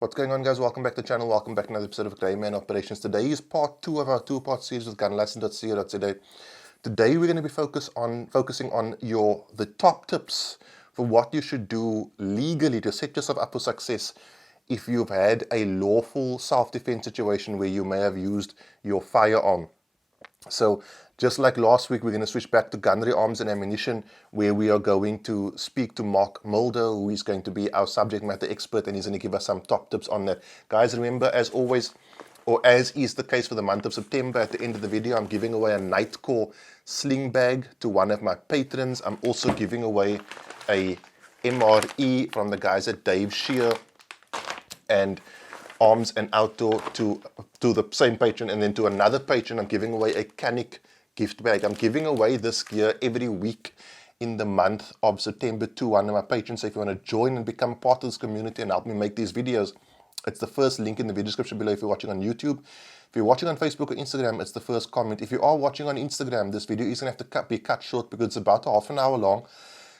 What's going on, guys? Welcome back to the channel. Welcome back to another episode of Greyman Operations. Today is part 2 of our 2-part series with gunlicense.co.za. Today we're going to be focusing on the top tips for what you should do legally to set yourself up for success if you've had a lawful self-defense situation where you may have used your firearm. So just like last week, we're going to switch back to gunnery, arms and ammunition, where we are going to speak to Mark Mulder, who is going to be our subject matter expert, and he's going to give us some top tips on that. Guys, remember, as always, or as is the case for the month of September, at the end of the video, I'm giving away a Nightcore sling bag to one of my patrons. I'm also giving away a MRE from the guys at Dave Shear and Arms and Outdoor to the same patron, and then to another patron I'm giving away a Canik gift bag. I'm giving away this gear every week in the month of September to one of my patrons. So if you want to join and become part of this community and help me make these videos, it's the first link in the video description below if you're watching on YouTube. If you're watching on Facebook or Instagram, it's the first comment. If you are watching on Instagram, this video is going to have to be cut short because it's about half an hour long.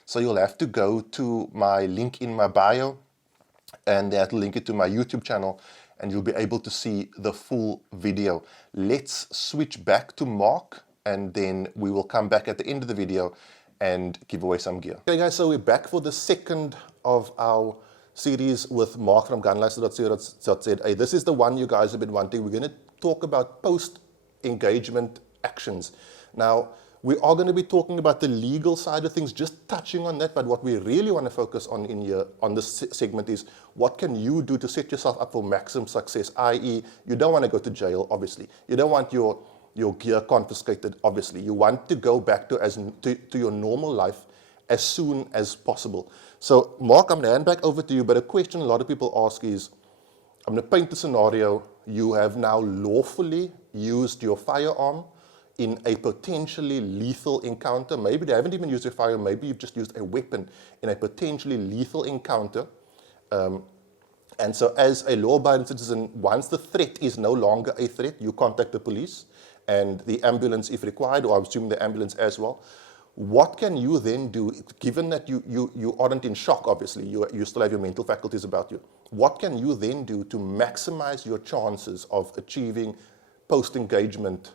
So you'll have to go to my link in my bio, and that'll link it to my YouTube channel, and you'll be able to see the full video. Let's switch back to Mark, and then we will come back at the end of the video and give away some gear. Okay guys, so we're back for the second of our series with Mark from gunlicense.co.za. This is the one you guys have been wanting. We're going to talk about post-engagement actions. Now, we are going to be talking about the legal side of things, just touching on that, but what we really want to focus on in here, on this segment, is what can you do to set yourself up for maximum success, i.e. you don't want to go to jail, obviously. You don't want your gear confiscated, obviously. You want to go back to your normal life as soon as possible. So, Mark, I'm going to hand back over to you, but a question a lot of people ask is, I'm going to paint the scenario. You have now lawfully used your firearm in a potentially lethal encounter. Maybe they haven't even used a firearm, maybe you've just used a weapon in a potentially lethal encounter. And so as a law-abiding citizen, once the threat is no longer a threat, you contact the police and the ambulance if required, or I'm assuming the ambulance as well. What can you then do, given that you aren't in shock, obviously, you still have your mental faculties about you. What can you then do to maximize your chances of achieving post-engagement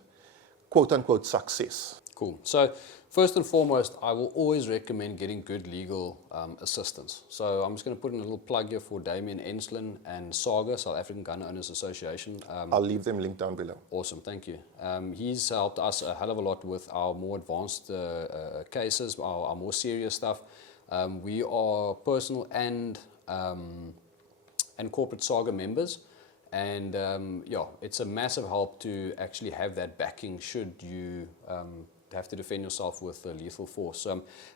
quote-unquote success? Cool. So first and foremost, I will always recommend getting good legal assistance. So I'm just going to put in a little plug here for Damien Enslin and SAGA, South African Gun Owners Association. I'll leave them linked down below. Awesome, thank you. He's helped us a hell of a lot with our more advanced cases, our more serious stuff. We are personal and corporate SAGA members. And yeah, it's a massive help to actually have that backing should you have to defend yourself with a lethal force.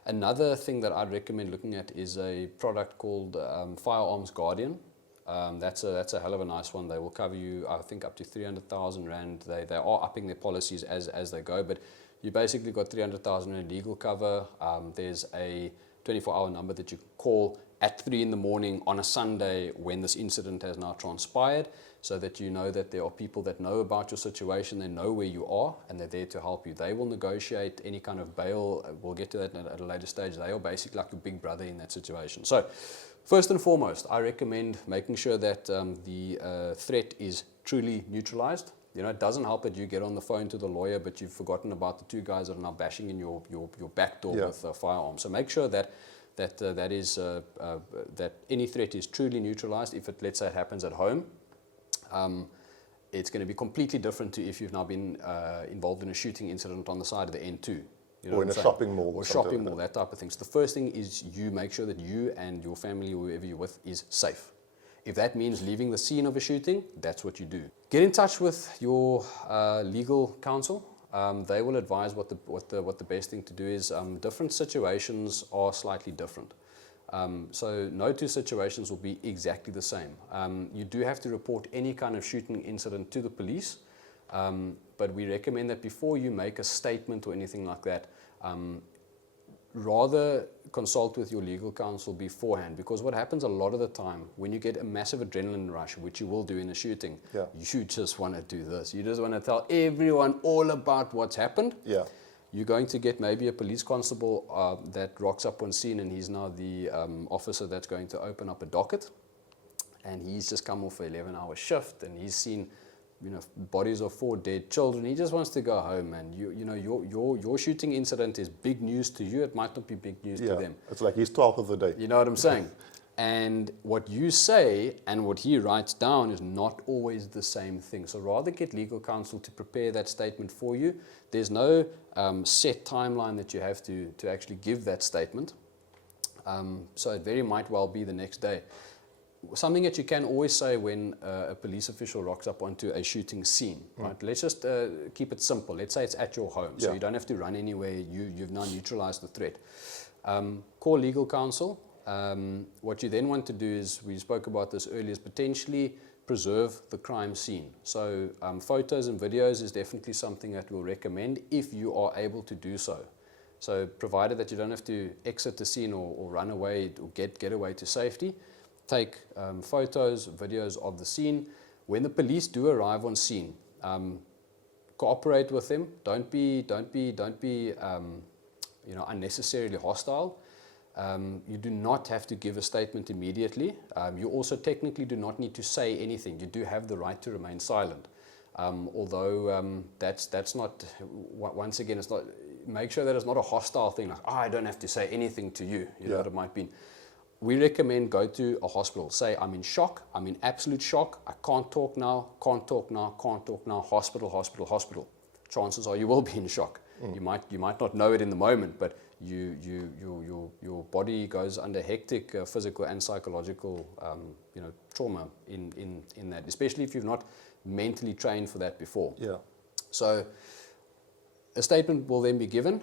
Another thing that I'd recommend looking at is a product called Firearms Guardian. That's a hell of a nice one. They will cover you, I think, up to 300,000 Rand. They are upping their policies as they go, but you basically got 300,000 Rand legal cover. There's a 24-hour number that you can call at 3 in the morning on a Sunday when this incident has now transpired, so that you know that there are people that know about your situation, they know where you are, and they're there to help you. They will negotiate any kind of bail. We'll get to that at a later stage. They are basically like your big brother in that situation. So first and foremost, I recommend making sure that the threat is truly neutralized. You know, it doesn't help that you get on the phone to the lawyer, but you've forgotten about the two guys that are now bashing in your back door with a firearm. So make sure that that any threat is truly neutralized. If it, let's say, it happens at home, it's going to be completely different to if you've now been involved in a shooting incident on the side of the N2. You know, or in a shopping mall. Or shopping mall, that type of thing. So the first thing is you make sure that you and your family, or whoever you're with, is safe. If that means leaving the scene of a shooting, that's what you do. Get in touch with your legal counsel. They will advise what the best thing to do is. Different situations are slightly different. So no two situations will be exactly the same. You do have to report any kind of shooting incident to the police, but we recommend that before you make a statement or anything like that, rather consult with your legal counsel beforehand, because what happens a lot of the time when you get a massive adrenaline rush, which you will do in a shooting, you just want to do this. You just want to tell everyone all about what's happened. Yeah. You're going to get maybe a police constable that rocks up on scene, and he's now the officer that's going to open up a docket. and he's just come off an 11-hour shift, and he's seen, bodies of 4 dead children. He just wants to go home, and your shooting incident is big news to you. It might not be big news to them. It's like he's 12th of the day. You know what I'm saying? And what you say and what he writes down is not always the same thing. So rather get legal counsel to prepare that statement for you. There's no set timeline that you have to actually give that statement. So it very might well be the next day. Something that you can always say when a police official rocks up onto a shooting scene, right? Let's just keep it simple. Let's say it's at your home, so you don't have to run anywhere. You've now neutralized the threat. Call legal counsel. What you then want to do is, we spoke about this earlier, is potentially preserve the crime scene. So photos and videos is definitely something that we'll recommend if you are able to do so. So provided that you don't have to exit the scene or run away or get away to safety, take photos, videos of the scene. When the police do arrive on scene, cooperate with them. Don't be unnecessarily hostile. You do not have to give a statement immediately. You also technically do not need to say anything. You do have the right to remain silent. Although that's not, once again, it's not. Make sure that it's not a hostile thing, like, I don't have to say anything to you. You know what it might be. We recommend go to a hospital. Say, I'm in shock. I'm in absolute shock. I can't talk now. Can't talk now. Can't talk now. Hospital, hospital, hospital. Chances are you will be in shock. You might not know it in the moment, but your body goes under hectic physical and psychological trauma in that, especially if you've not mentally trained for that before. So a statement will then be given.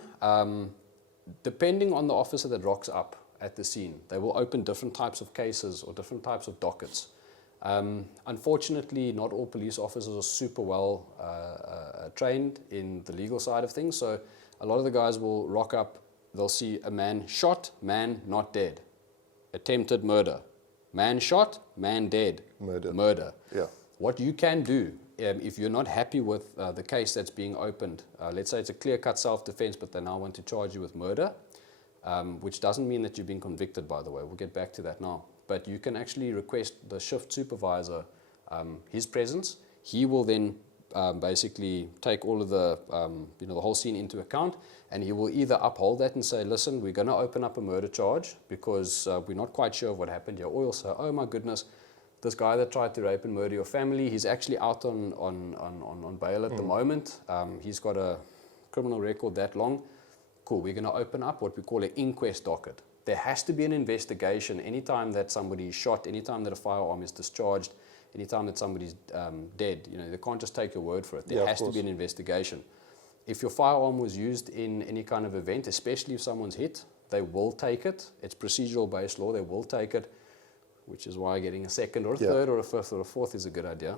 Depending on the officer that rocks up at the scene, they will open different types of cases or different types of dockets. Unfortunately, not all police officers are super well trained in the legal side of things. So a lot of the guys will rock up, they'll see a man shot, man not dead. Attempted murder. Man shot, man dead. Murder. What you can do, if you're not happy with the case that's being opened, let's say it's a clear-cut self-defense, but they now want to charge you with murder, which doesn't mean that you've been convicted, by the way. We'll get back to that now. But you can actually request the shift supervisor his presence. He will then basically take all of the the whole scene into account, and he will either uphold that and say, listen, we're going to open up a murder charge because we're not quite sure of what happened here, or he'll say, oh my goodness, this guy that tried to rape and murder your family, he's actually out on bail at the moment. He's got a criminal record that long. Cool, we're going to open up what we call an inquest docket. There has to be an investigation anytime that somebody is shot, anytime that a firearm is discharged, anytime that somebody's dead. They can't just take your word for it. There has to be an investigation. If your firearm was used in any kind of event, especially if someone's hit, they will take it. It's procedural-based law. They will take it, which is why getting a second or a third or a fifth or a fourth is a good idea.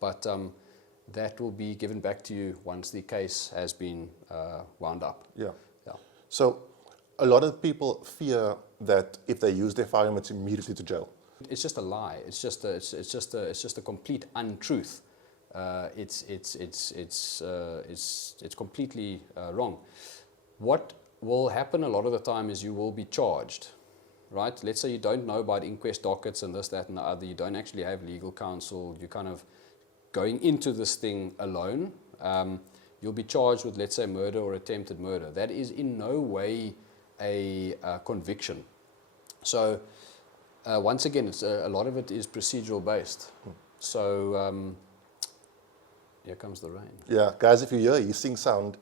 But that will be given back to you once the case has been wound up. So a lot of people fear that if they use their firearm, it's immediately to jail. It's just a lie. It's just a complete untruth. It's completely wrong. What will happen a lot of the time is you will be charged, right? Let's say you don't know about inquest dockets and this, that, and the other. You don't actually have legal counsel. You're kind of going into this thing alone. You'll be charged with, let's say, murder or attempted murder. That is in no way a conviction. So once again, a lot of it is procedural based. So here comes the rain. Yeah, guys, if you hear hissing sound,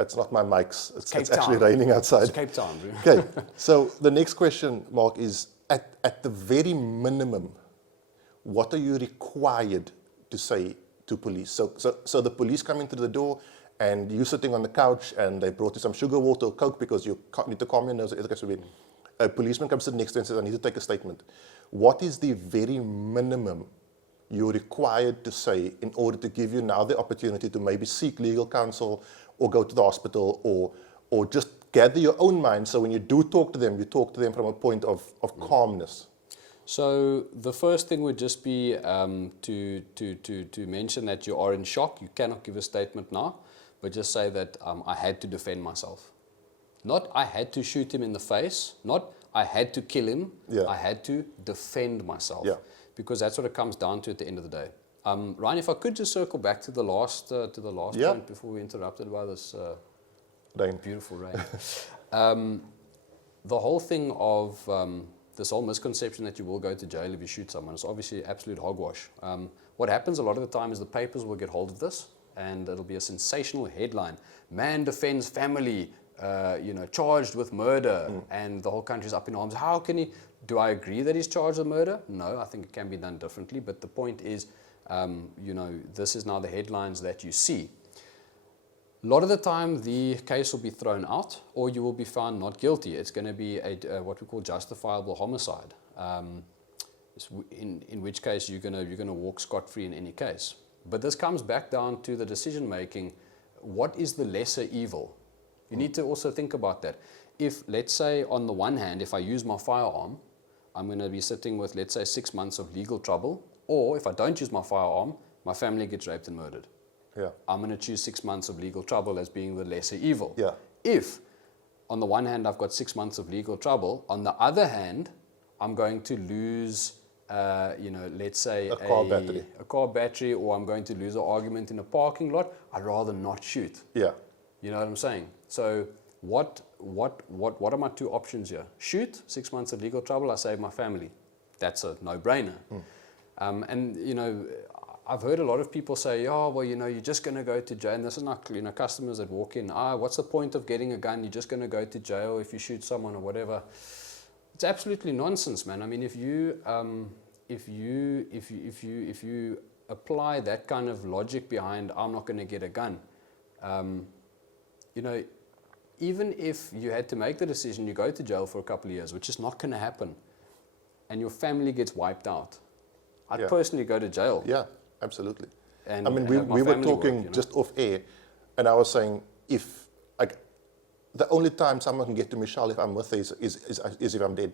it's not my mics. It's actually raining outside. It's Cape Town. Okay, so the next question, Mark, is at the very minimum, what are you required to say to police? So the police come into the door and you're sitting on the couch and they brought you some sugar water or Coke because you need to calm your nerves. A policeman comes to the next to you and says, I need to take a statement. What is the very minimum you're required to say in order to give you now the opportunity to maybe seek legal counsel or go to the hospital or just gather your own mind, so when you do talk to them, you talk to them from a point of calmness? So the first thing would just be to mention that you are in shock. You cannot give a statement now, but just say that I had to defend myself. Not I had to shoot him in the face, not I had to kill him. Yeah. I had to defend myself. Yeah. Because that's what it comes down to at the end of the day. Ryan, if I could just circle back to the last Yeah. point before we interrupted by this Rain. beautiful rain. The whole thing of this whole misconception that you will go to jail if you shoot someone is obviously absolute hogwash. What happens a lot of the time is the papers will get hold of this, and it'll be a sensational headline: "Man defends family, charged with murder," and the whole country's up in arms. How can he? Do I agree that he's charged with murder? No, I think it can be done differently. But the point is, this is now the headlines that you see. A lot of the time, the case will be thrown out, or you will be found not guilty. It's going to be what we call justifiable homicide. In which case you're gonna walk scot-free in any case. But this comes back down to the decision making. What is the lesser evil? You need to also think about that. If, let's say, on the one hand, if I use my firearm, I'm going to be sitting with, let's say, 6 months of legal trouble, or if I don't use my firearm, my family gets raped and murdered. Yeah. I'm going to choose 6 months of legal trouble as being the lesser evil. Yeah. If, on the one hand, I've got 6 months of legal trouble, on the other hand, I'm going to lose, let's say a car battery, or I'm going to lose an argument in a parking lot, I'd rather not shoot. Yeah. You know what I'm saying? So what are my two options here? Shoot, 6 months of legal trouble, I save my family. That's a no-brainer. I've heard a lot of people say, oh, well, you're just going to go to jail. And this is not, customers that walk in, what's the point of getting a gun? You're just going to go to jail if you shoot someone or whatever. It's absolutely nonsense, man. I mean, if you apply that kind of logic behind, I'm not going to get a gun, even if you had to make the decision, you go to jail for a couple of years, which is not going to happen, and your family gets wiped out, I'd personally go to jail. Yeah, absolutely. And I mean, we were talking just off air, and I was saying, the only time someone can get to Michelle if I'm with her is if I'm dead,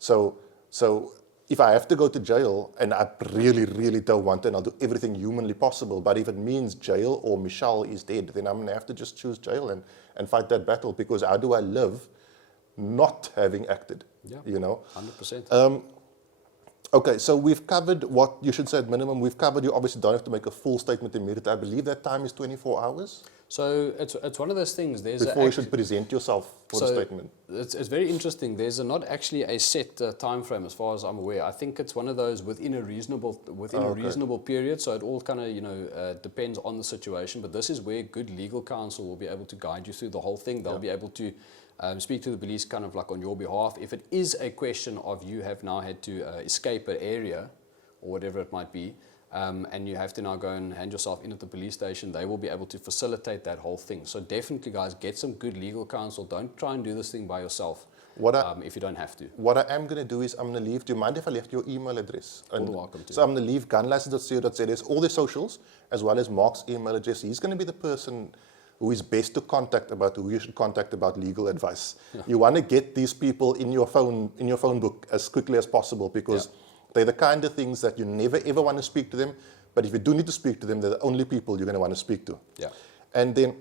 So if I have to go to jail, and I really, really don't want to, and I'll do everything humanly possible, but if it means jail or Michelle is dead, then I'm going to have to just choose jail and fight that battle, because how do I live not having acted, Yeah, 100%. Okay, so we've covered what you should say at minimum. We've covered you obviously don't have to make a full statement immediately. I believe that time is 24 hours. So it's one of those things. Before you should present yourself for the statement. It's very interesting. There's not actually a set time frame as far as I'm aware. I think it's one of those within a reasonable period. So it all kind of depends on the situation. But this is where good legal counsel will be able to guide you through the whole thing. They'll be able to speak to the police kind of like on your behalf. If it is a question of you have now had to escape an area or whatever it might be, and you have to now go and hand yourself in at the police station, they will be able to facilitate that whole thing. So definitely, guys, get some good legal counsel. Don't try and do this thing by yourself if you don't have to. What I am going to do is I'm going to leave, do you mind if I left your email address? You're welcome to. So I'm going to leave gunlicense.co.za, there's all the socials, as well as Mark's email address. He's going to be the person who is best to contact who you should contact about legal advice. Yeah. You want to get these people in your phone book as quickly as possible, because they're the kind of things that you never ever want to speak to them, but if you do need to speak to them, they're the only people you're going to want to speak to. Yeah. And then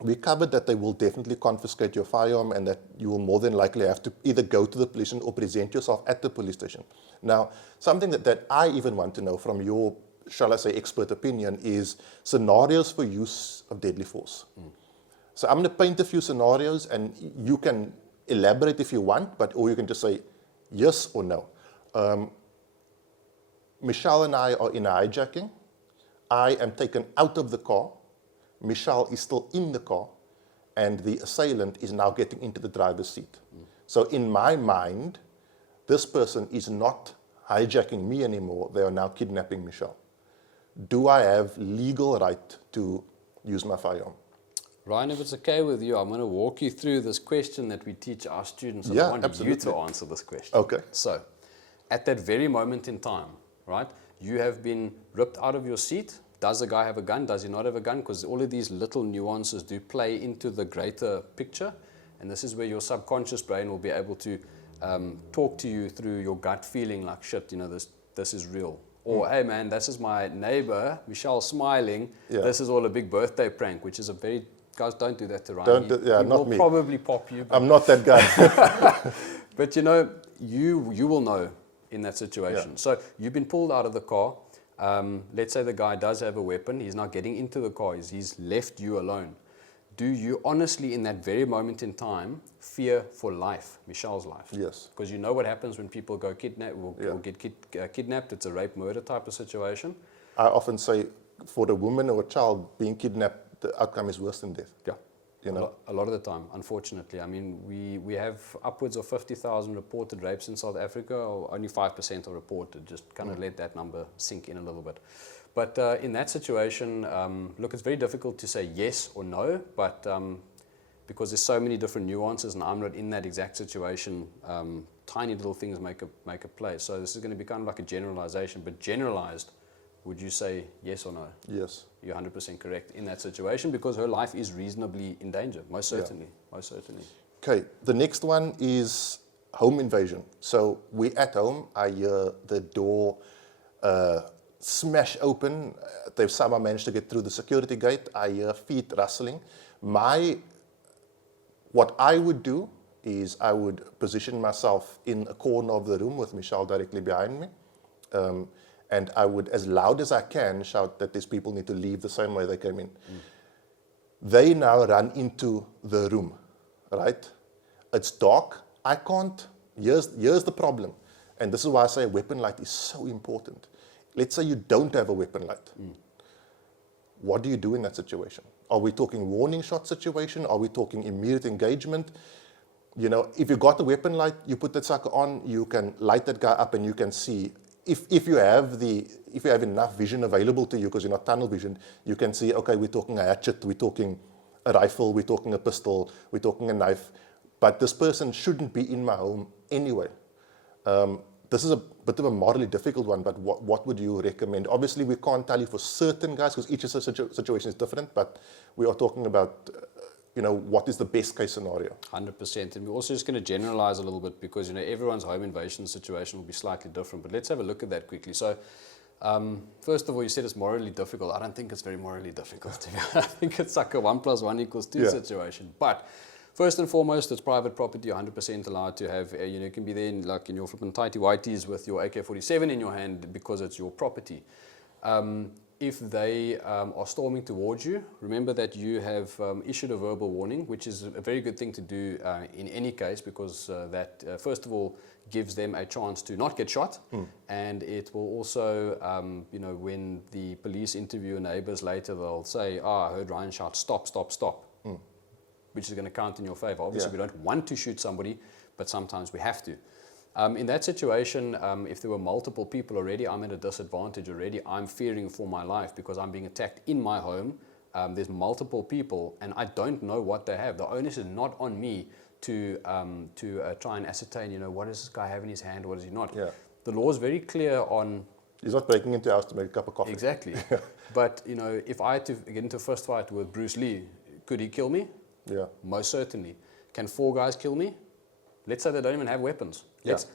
we covered that they will definitely confiscate your firearm, and that you will more than likely have to either go to the police station or present yourself at the police station. Now, something that I even want to know from your, shall I say, expert opinion is scenarios for use of deadly force. So I'm going to paint a few scenarios, and you can elaborate if you want, or you can just say yes or no. Michelle and I are in a hijacking. I am taken out of the car. Michelle is still in the car, and the assailant is now getting into the driver's seat. So in my mind, this person is not hijacking me anymore. They are now kidnapping Michelle. Do I have legal right to use my firearm? Ryan, if it's okay with you, I'm going to walk you through this question that we teach our students, and I want you to answer this question. Okay. So, at that very moment in time, right, you have been ripped out of your seat. Does the guy have a gun? Does he not have a gun? Because all of these little nuances do play into the greater picture, and this is where your subconscious brain will be able to talk to you through your gut feeling, like, shit, this is real. Or, hey man, this is my neighbor, Michelle, smiling. Yeah. This is all a big birthday prank, which is a very Guys, don't do that to Ryan. Don't do- yeah, he not will me. probably pop you. I'm not that guy. But you know, you will know in that situation. Yeah. So you've been pulled out of the car. Let's say the guy does have a weapon. He's now getting into the car. He's left you alone. Do you honestly, in that very moment in time, fear for life, Michelle's life? Yes. Because you know what happens when people go kidnap or Yeah. get kidnapped. It's a rape murder type of situation. I often say for the woman or a child being kidnapped, the outcome is worse than death. Yeah. You know? A lot of the time, unfortunately. I mean, we have upwards of 50,000 reported rapes in South Africa, or only 5% are reported. Just kind of let that number sink in a little bit. But in that situation, look, it's very difficult to say yes or no, but because there's so many different nuances and I'm not in that exact situation, tiny little things make a play. So this is going to be kind of like a generalization, but generalized, would you say yes or no? Yes. You're 100% correct in that situation because her life is reasonably in danger, most certainly, most certainly. Okay, the next one is home invasion. So we at home, I hear the door smash open. They've somehow managed to get through the security gate. I hear feet rustling. What I would do is I would position myself in a corner of the room with Michelle directly behind me. And I would, as loud as I can, shout that these people need to leave the same way they came in. They now run into the room, right? It's dark. I can't. Here's the problem. And this is why I say a weapon light is so important. Let's say you don't have a weapon light. What do you do in that situation? Are we talking warning shot situation? Are we talking immediate engagement? You know, if you got a weapon light, you put that sucker on, you can light that guy up and you can see. If you have enough vision available to you, because you're not tunnel vision, you can see, okay, we're talking a hatchet, we're talking a rifle, we're talking a pistol, we're talking a knife, but this person shouldn't be in my home anyway. This is a bit of a morally difficult one, but what would you recommend? Obviously, we can't tell you for certain guys, because each situation is different, but we are talking about what is the best case scenario? 100%. And we're also just going to generalize a little bit because, everyone's home invasion situation will be slightly different. But let's have a look at that quickly. So, first of all, you said it's morally difficult. I don't think it's very morally difficult. I think it's like a 1 + 1 = 2 situation. But first and foremost, it's private property. You're 100% allowed to have, you can be there in your flippin' tighty whities with your AK-47 in your hand because it's your property. If they are storming towards you, remember that you have issued a verbal warning, which is a very good thing to do in any case because that, first of all, gives them a chance to not get shot. And it will also, when the police interview neighbors later, they'll say, I heard Ryan shout, stop, stop, stop, which is going to count in your favor. Obviously, we don't want to shoot somebody, but sometimes we have to. In that situation, if there were multiple people already, I'm at a disadvantage already. I'm fearing for my life because I'm being attacked in my home. There's multiple people, and I don't know what they have. The onus is not on me to try and ascertain, what does this guy have in his hand, what does he not? Yeah. The law is very clear on... He's not breaking into your house to make a cup of coffee. Exactly. But, if I had to get into a fist fight with Bruce Lee, could he kill me? Yeah. Most certainly. Can 4 guys kill me? Let's say they don't even have weapons. Let's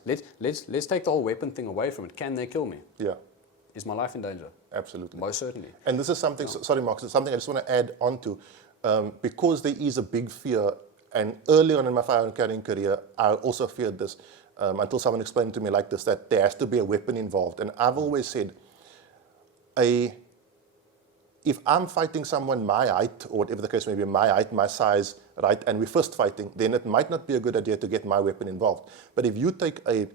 take the whole weapon thing away from it. Can they kill me? Yeah. Is my life in danger? Absolutely. Most certainly. And this is something, sorry Mark, it's something I just want to add on to. Because there is a big fear, and early on in my firearm carrying career, I also feared this, until someone explained to me like this, that there has to be a weapon involved. And I've always said, if I'm fighting someone my height, or whatever the case may be, my height, my size, right, and we're fist fighting, then it might not be a good idea to get my weapon involved. But if you take a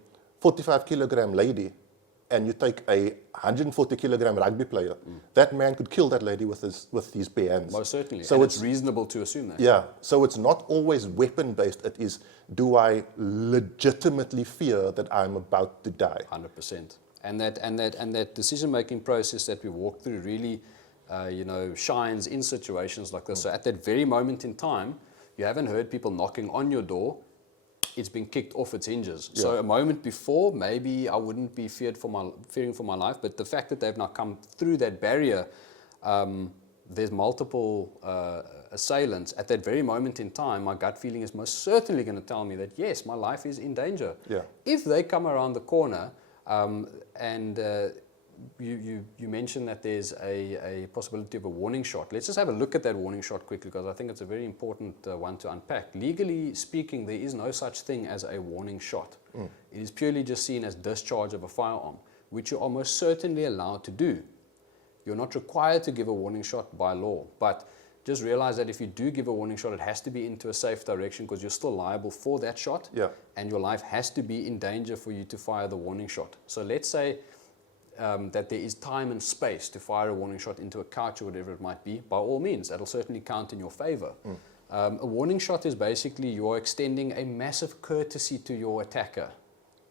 45-kilogram lady and you take a 140-kilogram rugby player, that man could kill that lady with his bare hands. Most certainly. So and it's reasonable to assume that. Yeah. So it's not always weapon-based. It is, do I legitimately fear that I'm about to die? 100%. And that decision-making process that we walk through really... shines in situations like this. So at that very moment in time, you haven't heard people knocking on your door. It's been kicked off its hinges. Yeah. So a moment before, maybe I wouldn't be fearing for my life. But the fact that they've now come through that barrier, there's multiple assailants. At that very moment in time, my gut feeling is most certainly going to tell me that, yes, my life is in danger. Yeah. If they come around the corner and... you mentioned that there's a possibility of a warning shot. Let's just have a look at that warning shot quickly, because I think it's a very important one to unpack. Legally speaking, there is no such thing as a warning shot. It is purely just seen as discharge of a firearm, which you are most certainly allowed to do. You're not required to give a warning shot by law, but just realize that if you do give a warning shot, it has to be into a safe direction, because you're still liable for that shot, and your life has to be in danger for you to fire the warning shot. So let's say that there is time and space to fire a warning shot into a couch or whatever it might be. By all means, that'll certainly count in your favor. A warning shot is basically you're extending a massive courtesy to your attacker.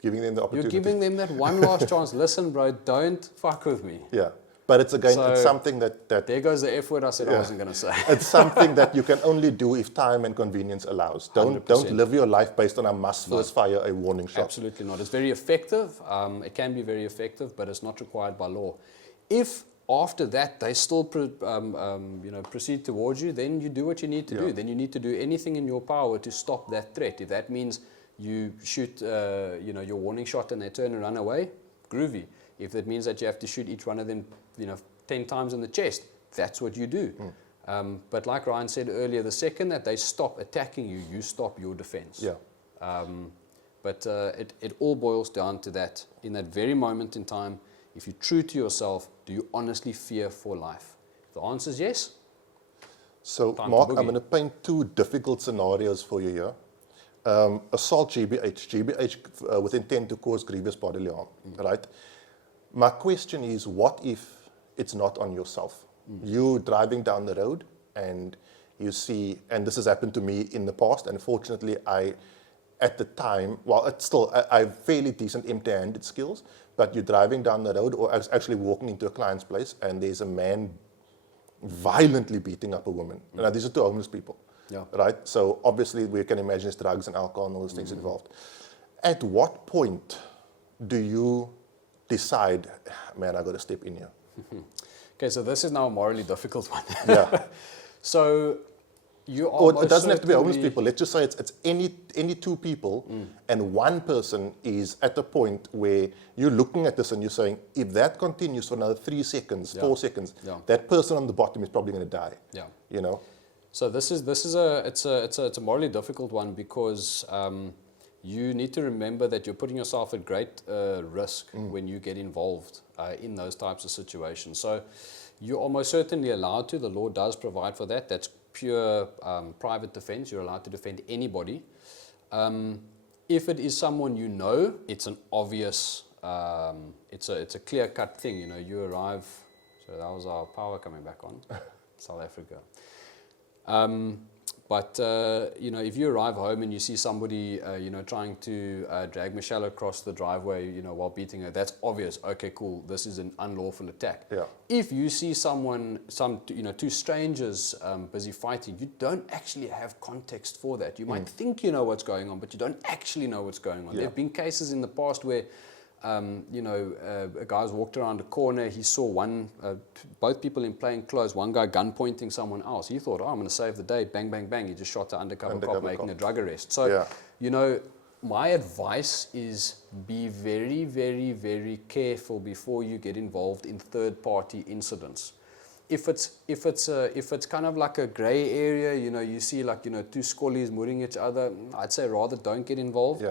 Giving them the opportunity. You're giving them that one last chance. Listen, bro, don't fuck with me. Yeah. But it's again, it's something that there goes the F word I said I wasn't going to say. It's something that you can only do if time and convenience allows. Don't live your life based on I must first fire a warning shot. Absolutely not. It's very effective. It can be very effective, but it's not required by law. If after that they still proceed towards you, then you do what you need to do. Then you need to do anything in your power to stop that threat. If that means you shoot your warning shot and they turn and run away, groovy. If that means that you have to shoot each one of them 10 times in the chest, that's what you do. But like Ryan said earlier, the second that they stop attacking you, you stop your defense. But it all boils down to that. In that very moment in time, if you're true to yourself, do you honestly fear for life? If the answer is yes. So Mark, I'm going to paint two difficult scenarios for you here. Assault GBH with intent to cause grievous bodily harm, right? My question is, what if it's not on yourself? You driving down the road and you see, and this has happened to me in the past, and fortunately at the time, it's still, I have fairly decent empty-handed skills, but you're driving down the road or actually walking into a client's place and there's a man violently beating up a woman. Now, these are two homeless people, right? So obviously we can imagine there's drugs and alcohol and all those things involved. At what point do you decide, man, I got to step in here? Okay, so this is now a morally difficult one. So you are. Or it doesn't have to be homeless people. Let's just say it's any two people, and one person is at the point where you're looking at this and you're saying, if that continues for another 3 seconds, 4 seconds, that person on the bottom is probably going to die. So this is a morally difficult one, because you need to remember that you're putting yourself at great risk when you get involved in those types of situations. So you're almost certainly allowed to. The law does provide for that. That's pure private defense. You're allowed to defend anybody. If it is someone you know, it's an obvious, it's a clear-cut thing. You arrive. So that was our power coming back on, South Africa. But if you arrive home and you see somebody, trying to drag Michelle across the driveway, while beating her, that's obvious. Okay, cool. This is an unlawful attack. If you see two strangers busy fighting, you don't actually have context for that. You might think you know what's going on, but you don't actually know what's going on. There have been cases in the past where a guy's walked around a corner, he saw both people in plain clothes, one guy gun pointing someone else. He thought, I'm going to save the day, bang, bang, bang. He just shot an undercover cop making a drug arrest. So, my advice is be very, very, very careful before you get involved in third-party incidents. If it's kind of like a grey area, you see two scollies mooring each other, I'd say rather don't get involved.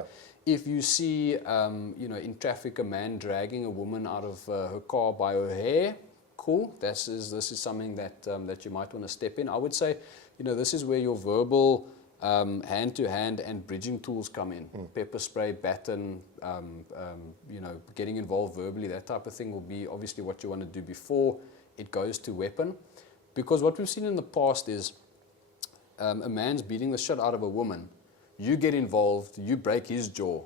If you see, in traffic, a man dragging a woman out of her car by her hair, cool. This is something that you might want to step in. I would say, this is where your verbal hand-to-hand and bridging tools come in. Pepper spray, baton, getting involved verbally, that type of thing will be obviously what you want to do before it goes to weapon. Because what we've seen in the past is a man's beating the shit out of a woman. You get involved, you break his jaw.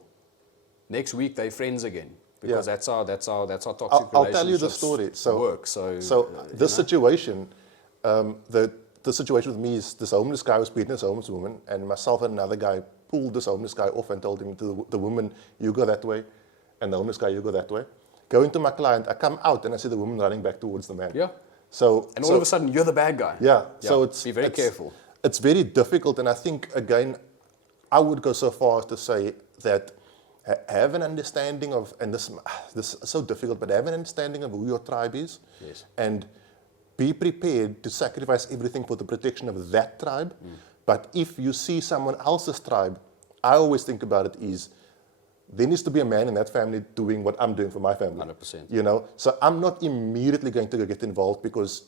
Next week they're friends again, because that's how toxic relationships I'll tell you the story. Work. Situation, the situation with me is this homeless guy was beating this homeless woman, and myself and another guy pulled this homeless guy off and told him to the woman, you go that way, and the homeless guy, you go that way. Going to my client, I come out and I see the woman running back towards the man. All of a sudden you're the bad guy. So be very careful. It's very difficult, and I think again, I would go so far as to say that have an understanding of, and this is so difficult, but have an understanding of who your tribe is, Yes. and be prepared to sacrifice everything for the protection of that tribe. But if you see someone else's tribe, I always think about it is, there needs to be a man in that family doing what I'm doing for my family. 100%. You know, so I'm not immediately going to get involved, because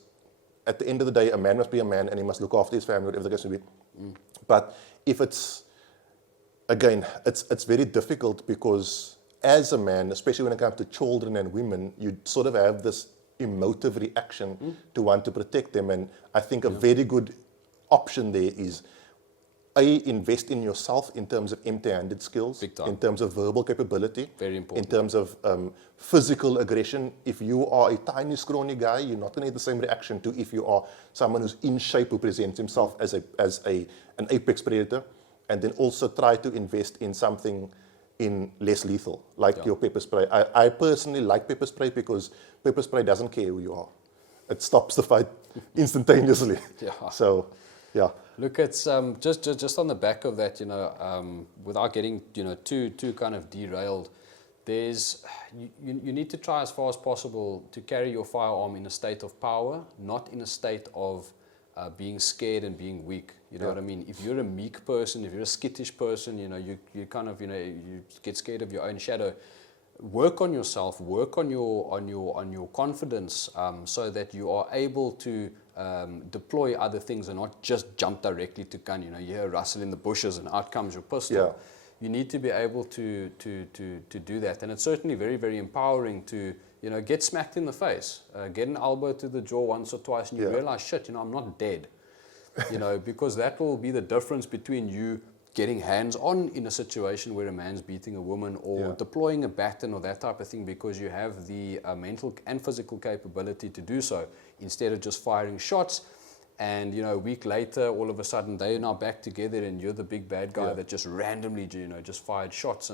at the end of the day, a man must be a man and he must look after his family, whatever the case may be. But if it's, again, it's very difficult, because as a man, especially when it comes to children and women, you sort of have this emotive reaction to want to protect them. And I think a very good option there is, invest in yourself in terms of empty-handed skills, Big time. in terms of verbal capability, Very important. in terms of physical aggression. If you are a tiny, scrawny guy, you're not going to get the same reaction to if you are someone who's in shape, who presents himself as an apex predator. And then also try to invest in something in less lethal, like your pepper spray. I personally like pepper spray, because pepper spray doesn't care who you are. It stops the fight instantaneously. Yeah. So, yeah. Look, it's just on the back of that, without getting too kind of derailed. There's you need to try as far as possible to carry your firearm in a state of power, not in a state of being scared and being weak. You know what I mean? If you're a meek person, if you're a skittish person, you kind of you get scared of your own shadow. Work on yourself. Work on your confidence, so that you are able to deploy other things and not just jump directly to gun. You hear a rustle in the bushes and out comes your pistol. Yeah. You need to be able to do that, and it's certainly very, very empowering to get smacked in the face, get an elbow to the jaw once or twice, and you realize, shit, I'm not dead. Because that will be the difference between you getting hands-on in a situation where a man's beating a woman, or deploying a baton or that type of thing, because you have the mental and physical capability to do so, instead of just firing shots. And a week later, all of a sudden, they're now back together, and you're the big bad guy that just randomly, just fired shots.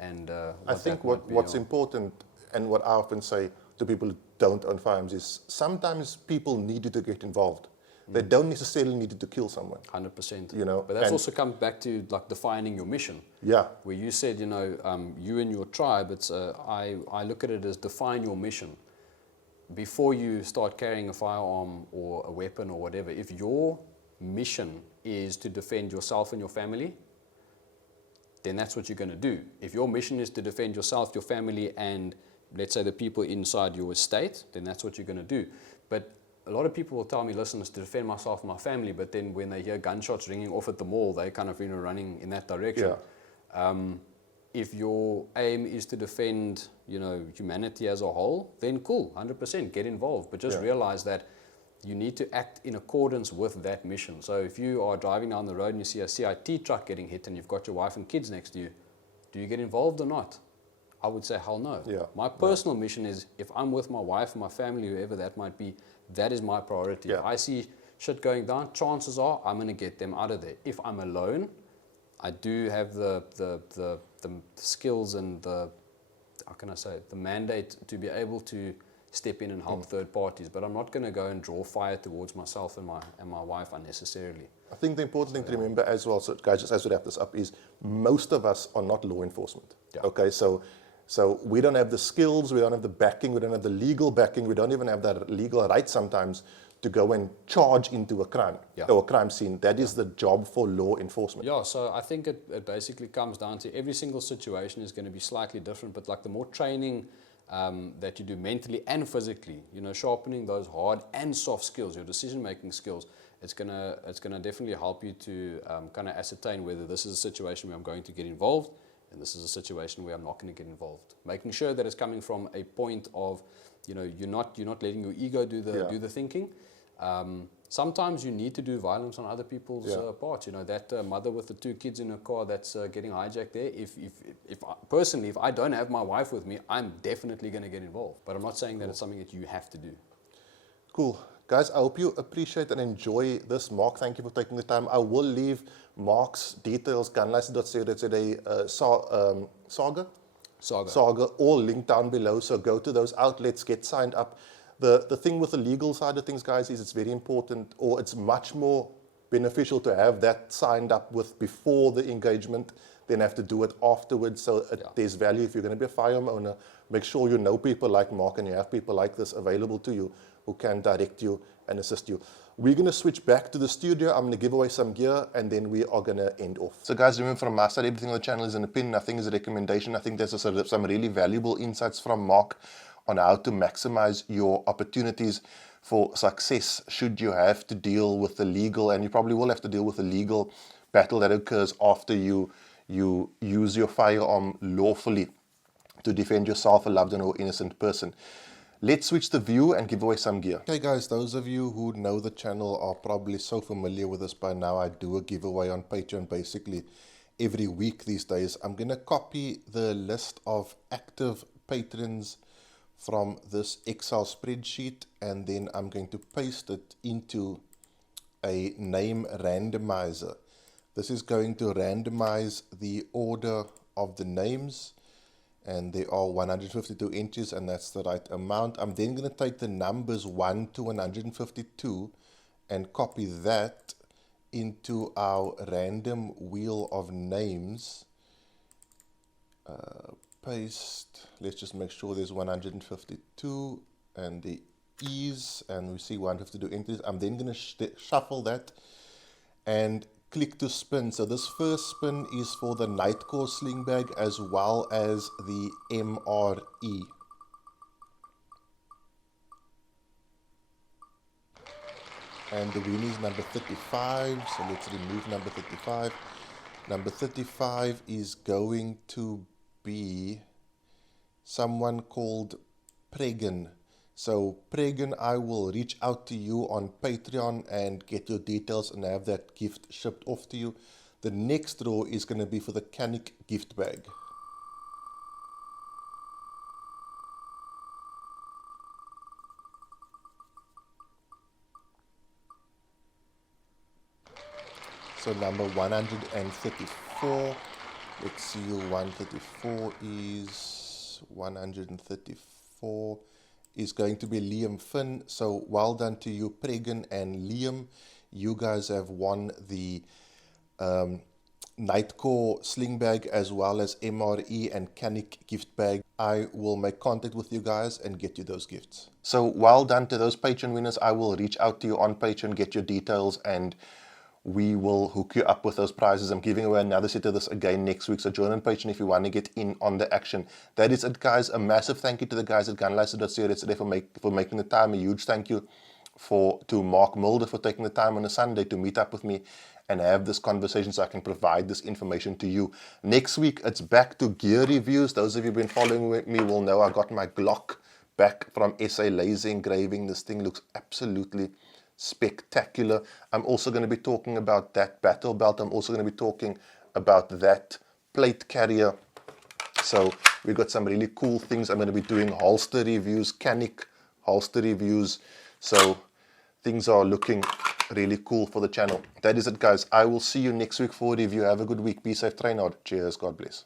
And I think what's important, and what I often say to people who don't own firearms, is sometimes people need you to get involved. They don't necessarily need you to kill someone. 100%. But that also comes back to like defining your mission. Yeah. Where you said, you and your tribe. It's I look at it as define your mission. Before you start carrying a firearm or a weapon or whatever, if your mission is to defend yourself and your family, then that's what you're going to do. If your mission is to defend yourself, your family, and let's say the people inside your estate, then that's what you're going to do. But a lot of people will tell me, listen, it's to defend myself and my family, but then when they hear gunshots ringing off at the mall, they kind of running in that direction. Yeah. If your aim is to defend, humanity as a whole, then cool, 100%, get involved. But just realize that you need to act in accordance with that mission. So if you are driving down the road and you see a CIT truck getting hit and you've got your wife and kids next to you, do you get involved or not? I would say hell no. Yeah. My personal mission is, if I'm with my wife and my family, whoever that might be, that is my priority. Yeah. If I see shit going down, chances are I'm going to get them out of there. If I'm alone, I do have the skills and the mandate to be able to step in and help third parties. But I'm not going to go and draw fire towards myself and my wife unnecessarily. I think the important thing to remember as well, so guys, just as we wrap this up, is most of us are not law enforcement. Yeah. Okay, so we don't have the skills, we don't have the backing, we don't have the legal backing, we don't even have the legal right sometimes to go and charge into a crime or a crime scene. That is the job for law enforcement. Yeah, so I think it basically comes down to every single situation is going to be slightly different, but like the more training that you do mentally and physically, sharpening those hard and soft skills, your decision-making skills, it's gonna definitely help you to kind of ascertain whether this is a situation where I'm going to get involved and this is a situation where I'm not going to get involved. Making sure that it's coming from a point of, you're not letting your ego do the thinking. Sometimes you need to do violence on other people's parts. That mother with the 2 kids in her car that's getting hijacked there. If I don't have my wife with me, I'm definitely going to get involved. But I'm not saying that it's something that you have to do. Cool. Guys, I hope you appreciate and enjoy this. Mark, thank you for taking the time. I will leave Mark's details, gunlicense.co.za, SAGA, all linked down below. So go to those outlets, get signed up. The thing with the legal side of things, guys, is it's very important, or it's much more beneficial to have that signed up with before the engagement, then have to do it afterwards. So there's value. If you're going to be a firearm owner, make sure you know people like Mark and you have people like this available to you who can direct you and assist you. We're going to switch back to the studio. I'm going to give away some gear and then we are going to end off. So guys, remember from my side, everything on the channel is an opinion. Nothing is a recommendation. I think there's also some really valuable insights from Mark on how to maximize your opportunities for success should you have to deal with the legal, and you probably will have to deal with the legal battle that occurs after you use your firearm lawfully to defend yourself, a loved one, or innocent person. Let's switch the view and give away some gear. Okay guys, those of you who know the channel are probably so familiar with this by now. I do a giveaway on Patreon basically every week these days. I'm going to copy the list of active patrons from this Excel spreadsheet and then I'm going to paste it into a name randomizer. This is going to randomize the order of the names, and there are 152 entries and that's the right amount. I'm then going to take the numbers 1 to 152 and copy that into our random wheel of names. Paste. Let's just make sure there's 152 and the E's, and we see 152 entries. I'm then going to shuffle that and click to spin. So this first spin is for the Nightcore sling bag as well as the MRE. And the winner is number 35, so let's remove number 35. Number 35 is going to be someone called Pregan. So Pregan, I will reach out to you on Patreon and get your details and have that gift shipped off to you. The next draw is going to be for the Canik gift bag. So number 134. Let's see who 134 is. 134 is going to be Liam Finn. So well done to you, Pregan and Liam. You guys have won the Nightcore sling bag as well as MRE and Canik gift bag. I will make contact with you guys and get you those gifts. So well done to those Patreon winners. I will reach out to you on Patreon, get your details, and we will hook you up with those prizes. I'm giving away another set of this again next week, so join on Patreon if you want to get in on the action. That is it, guys. A massive thank you to the guys at gunlicense.co.za for making the time. A huge thank you to Mark Mulder for taking the time on a Sunday to meet up with me and have this conversation so I can provide this information to you. Next week, it's back to gear reviews. Those of you who've been following me will know I got my Glock back from SA Laser Engraving. This thing looks absolutely spectacular. I'm also going to be talking about that battle belt. I'm also going to be talking about that plate carrier. So we've got some really cool things. I'm going to be doing holster reviews, Canik holster reviews. So things are looking really cool for the channel. That is it, guys. I will see you next week for a review. Have a good week. Be safe, train hard. Cheers. God bless.